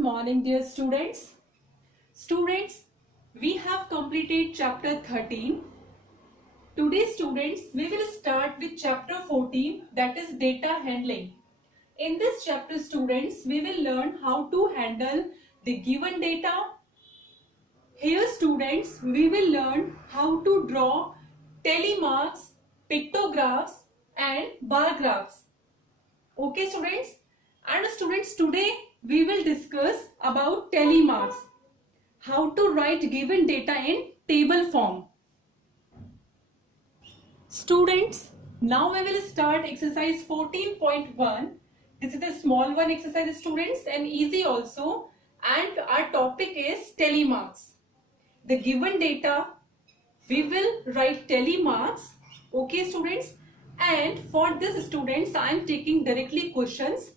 morning, dear students. Students, we have completed chapter 13. Today, students, we will start with chapter 14, that is data handling. In this chapter, students, we will learn how to handle the given data. Here, students, we will learn how to draw telemarks, pictographs and bar graphs. Okay, students? And students, today we will discuss about telemarks. How to write given data in table form. Students, now we will start exercise 14.1. This is a small one exercise, students, and easy also. And our topic is telemarks. The given data, we will write telemarks. Okay, students? And for this, students, I am taking directly questions.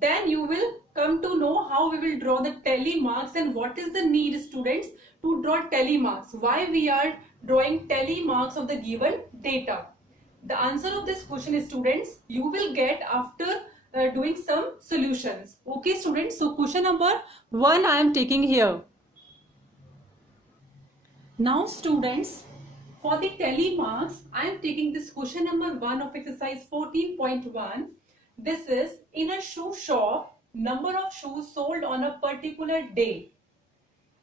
Then you will come to know how we will draw the telemarks and what is the need, students, to draw telemarks. Why we are drawing telemarks of the given data. The answer of this question is, students, you will get after doing some solutions. Okay, students. So question number 1 I am taking here. Now, students, for the telemarks, I am taking this question number 1 of exercise 14.1. This is, in a shoe shop, number of shoes sold on a particular day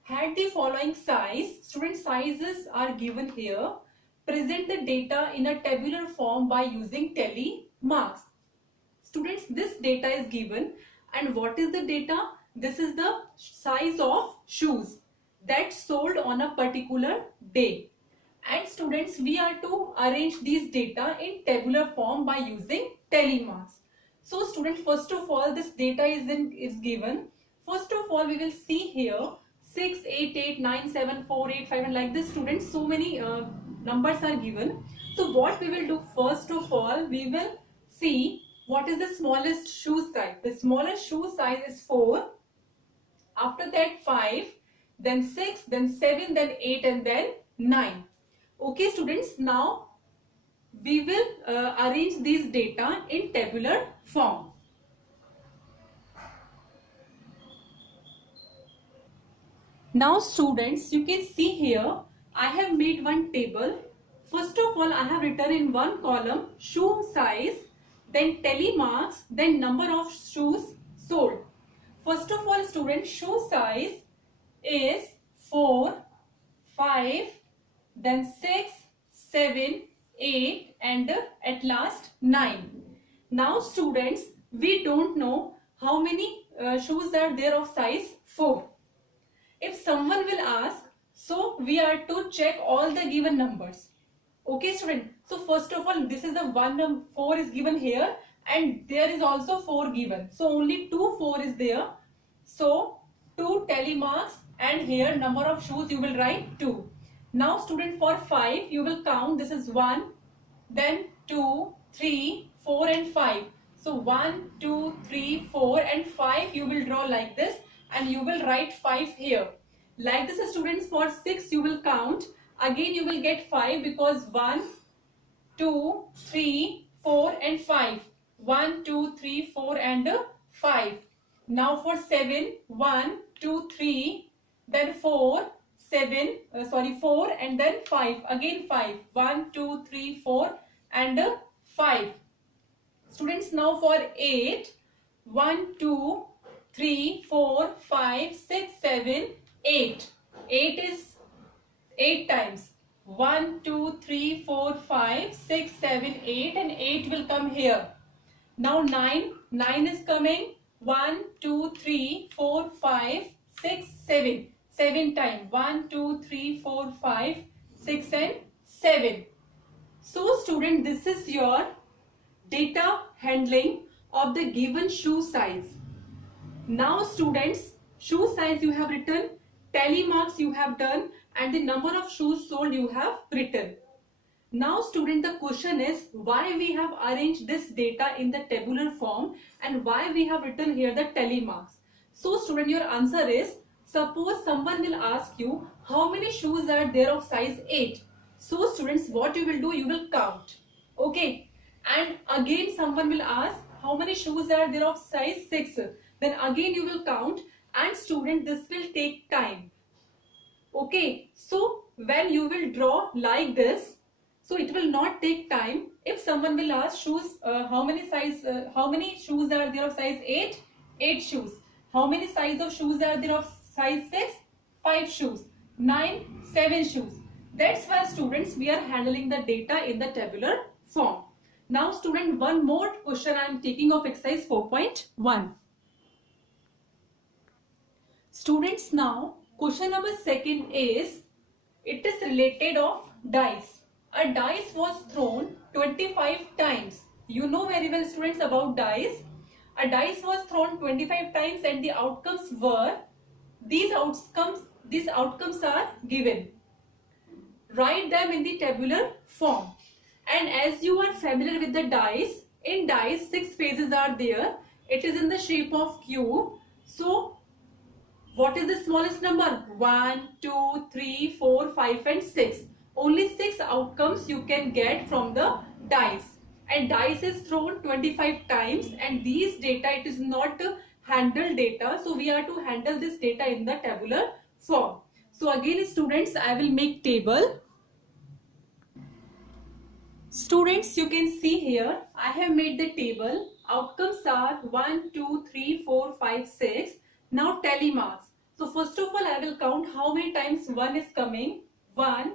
had the following size. Student, sizes are given here. Present the data in a tabular form by using telemarks. Students, this data is given, and what is the data? This is the size of shoes that sold on a particular day. And students, we are to arrange these data in tabular form by using telemarks. So students, first of all, this data is given. First of all, we will see here 6, 8, 8, 9, 7, 4, 8, 5, and like this, students, so many numbers are given. So what we will do, first of all, we will see what is the smallest shoe size. The smallest shoe size is 4. After that 5, then 6, then 7, then 8, and then 9. Okay, students, now we will arrange these data in tabular form. Now, students, you can see here I have made one table. First of all, I have written in one column shoe size, then telemarks, then number of shoes sold. First of all, students, shoe size is 4, 5, then 6, 7, 8, and at last 9. Now, students, we don't know how many shoes are there of size 4. If someone will ask, so we are to check all the given numbers. Okay, student. So first of all, this is the one 4 is given here, and there is also 4 given. So only 2 4 is there. So 2 telemarks, and here number of shoes you will write 2. Now, student, for 5 you will count. This is 1, then 2, 3, 4, and 5. So 1, 2, 3, 4, and 5 you will draw like this, and you will write 5 here. Like this, students, for 6 you will count. Again you will get 5 because 1, 2, 3, 4, and 5. 1, 2, 3, 4, and 5. Now for 7, 1, 2, 3, then 4, 4, and then 5. Again 5. 1, 2, 3, 4, and 5. Students, now for 8, 1, 2, 3, 4, 5, 6, 7, 8. 8 is 8 times. 1, 2, 3, 4, 5, 6, 7, 8, and 8 will come here. Now 9. 9 is coming. 1, 2, 3, 4, 5, 6, 7. 7 times. 1, 2, 3, 4, 5, 6, and 7. So, student, this is your data handling of the given shoe size. Now, students, shoe size you have written, telemarks you have done, and the number of shoes sold you have written. Now, student, the question is why we have arranged this data in the tabular form and why we have written here the telemarks. So, student, your answer is, suppose someone will ask you how many shoes are there of size 8. So, students, what you will do, you will count. Okay. And again someone will ask how many shoes are there of size 6. Then again you will count, and student, this will take time. Okay, so when you will draw like this, so it will not take time. If someone will ask shoes, how many shoes are there of size 8? 8 shoes. How many size of shoes are there of size 6? 5 shoes. 9, 7 shoes. That's why students, we are handling the data in the tabular form. Now student, one more question I am taking of exercise 4.1. Students, now question number second is, it is related of dice. A dice was thrown 25 times. You know very well students about dice. A dice was thrown 25 times and the outcomes were, these outcomes are given. Write them in the tabular form. And as you are familiar with the dice, in dice 6 phases are there. It is in the shape of cube. So what is the smallest number? 1, 2, 3, 4, 5 and 6. Only 6 outcomes you can get from the dice. And dice is thrown 25 times, and these data, it is not handled data. So we are to handle this data in the tabular form. So again students, I will make table. Students, you can see here, I have made the table. Outcomes are 1, 2, 3, 4, 5, 6. Now tally marks. So first of all, I will count how many times 1 is coming. 1,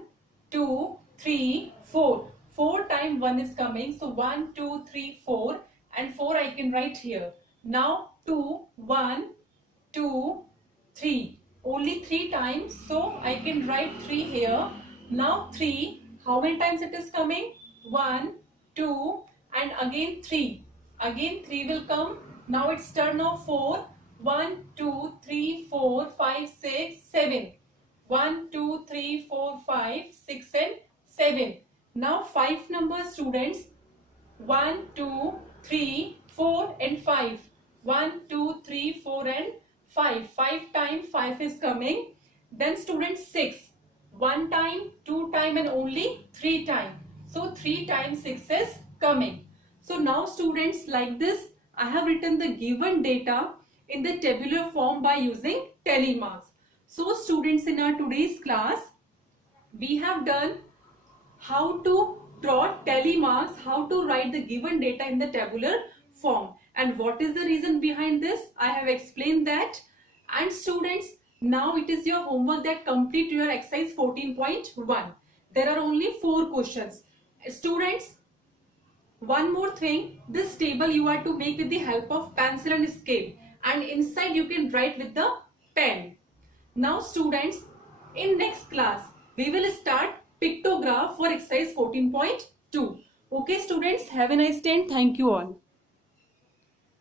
2, 3, 4. 4 times 1 is coming. So 1, 2, 3, 4 and 4 I can write here. Now 2, 1, 2, 3. Only 3 times. So I can write 3 here. Now 3. How many times it is coming? 1, 2 and again 3. Again 3 will come. Now it's turn of 4. 1, 2, 3, 4, 5, 6, 7. 1, 2, 3, 4, 5, 6 and 7. Now 5 numbers students. 1, 2, 3, 4 and 5. 1, 2, 3, 4 and 5. 5 times 5 is coming. Then students 6. 1 time, 2 time and only 3 time. So 3 times 6 is coming. So now students, like this, I have written the given data in the tabular form by using tally marks. So students, in our today's class, we have done how to draw tally marks, how to write the given data in the tabular form. And what is the reason behind this? I have explained that. And students, now it is your homework that complete your exercise 14.1. There are only 4 questions. Students, one more thing, this table you are to make with the help of pencil and scale, and inside you can write with the pen. Now students, in next class we will start pictograph for exercise 14.2. Okay students, have a nice day and thank you all.